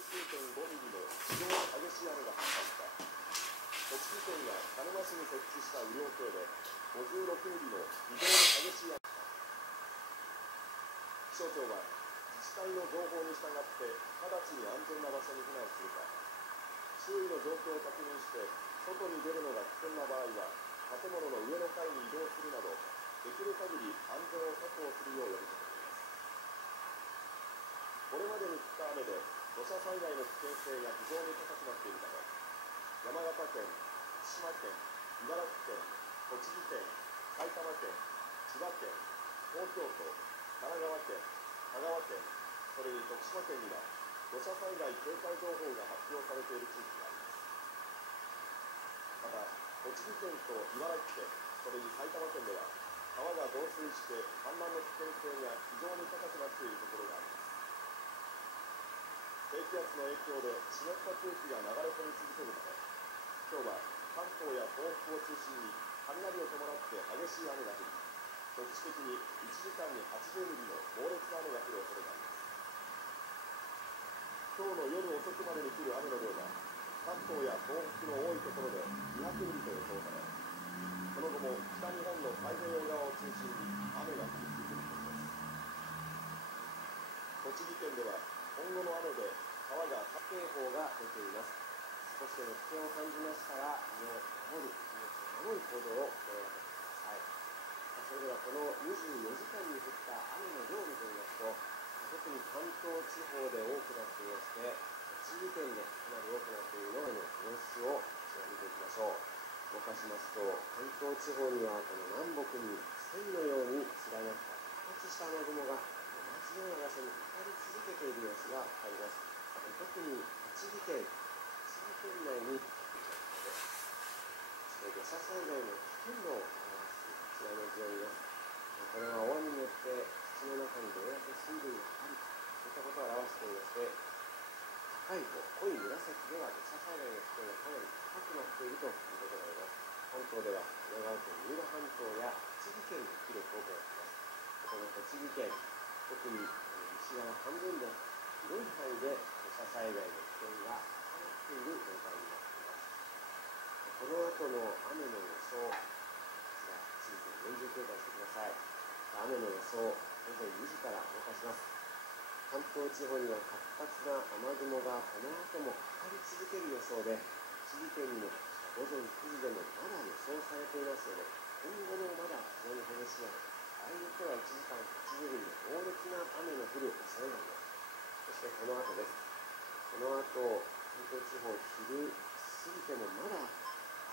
59.5 ミリの非常に激しい雨が降ったほか、栃木県が鹿沼市に設置した雨量計で56ミリの非常に激しい雨。気象庁は自治体の情報に従って直ちに安全な場所に避難するか、周囲の状況を確認して外に出るのが危険な場合は建物の上の階に移動するなど、できる限り安全を確保するよう呼びかけています。これまでに降った雨で土砂災害の危険性が非常に高くなっているため、山形県、福島県、茨城県、栃木県、埼玉県、千葉県、東京都、神奈川県、香川県、それに徳島県には土砂災害警戒情報が発表されている地域があります。また、栃木県と茨城県、それに埼玉県では川が増水して氾濫の危険性が非常に高くなっているところがあります。低気圧の影響で湿った空気が流れ込み続けるため、今日は関東や東北を中心に雷を伴って激しい雨が降り、局地的に1時間に80ミリの猛烈な雨が降る恐れがあります。今日の夜遅くまでに降る雨の量は関東や東北の多いところで200ミリと予想され、その後も北日本の太平洋側を中心に雨が降り続く見込みです。栃木県では今後の雨で川が警報が出ています。少しでも危険を感じましたら身を守る、命を守る行動を心がけてください。それではこの24時間に降った雨の量を見てみますと、特に関東地方で多くなっていまして、栃木県でかなり多くなっているのの様子をこちら見ていきましょう。動かしますと、関東地方にはこの南北に線のように連なった発達した雨雲が同じような場所にかかり続けている様子が分かります。特に栃木県内に土砂災害の危険度を表すこちらの図を見ます。これは大雨によって土の中にどれだけ水分があるか、そういったことを表していまして、高い濃い紫では土砂災害の危険がかなり高くなっているということがあります。関東では神奈川県三浦半島や栃木県で記録を行っています。この栃木県、特に西側半分で広い範囲で土砂災害の危険が高まっている状態になっています。この後の雨の予想、こちら地図で厳重警戒してください。雨の予想、午前2時から動かします。関東地方には活発な雨雲がこの後もかかり続ける予想で、栃木県にも午前9時でもまだ予想されていますので、今後もまだ非常に激しい雨、場合によっては1時間80ミリの猛烈な雨の降る恐れがあります。そしてこの後です。この後、関東地方、昼過ぎてもまだ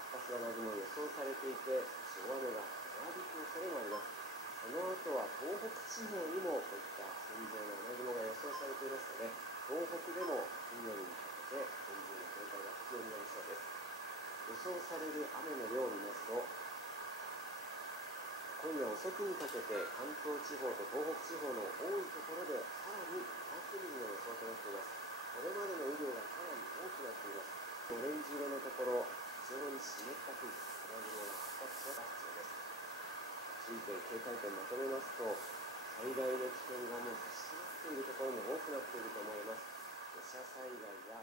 活発な雨雲予想されていて、大雨が長引く恐れもあります。その後は東北地方にもこういった線状の雨雲が予想されていますので、東北でも金曜日にかけて厳重な警戒が必要になりそうです。予想される雨の量を見ますと、今夜遅くにかけて関東地方と東北地方の多いところでさらに200ミリの予想となっています。これまでの雨量がかなり多くなっています。オレンジ色のところ、非常に湿った空気、雨雲が発達が必要です。注意点、警戒点まとめますと、災害の危険がもう差し迫っているところも多くなっていると思います。土砂災害や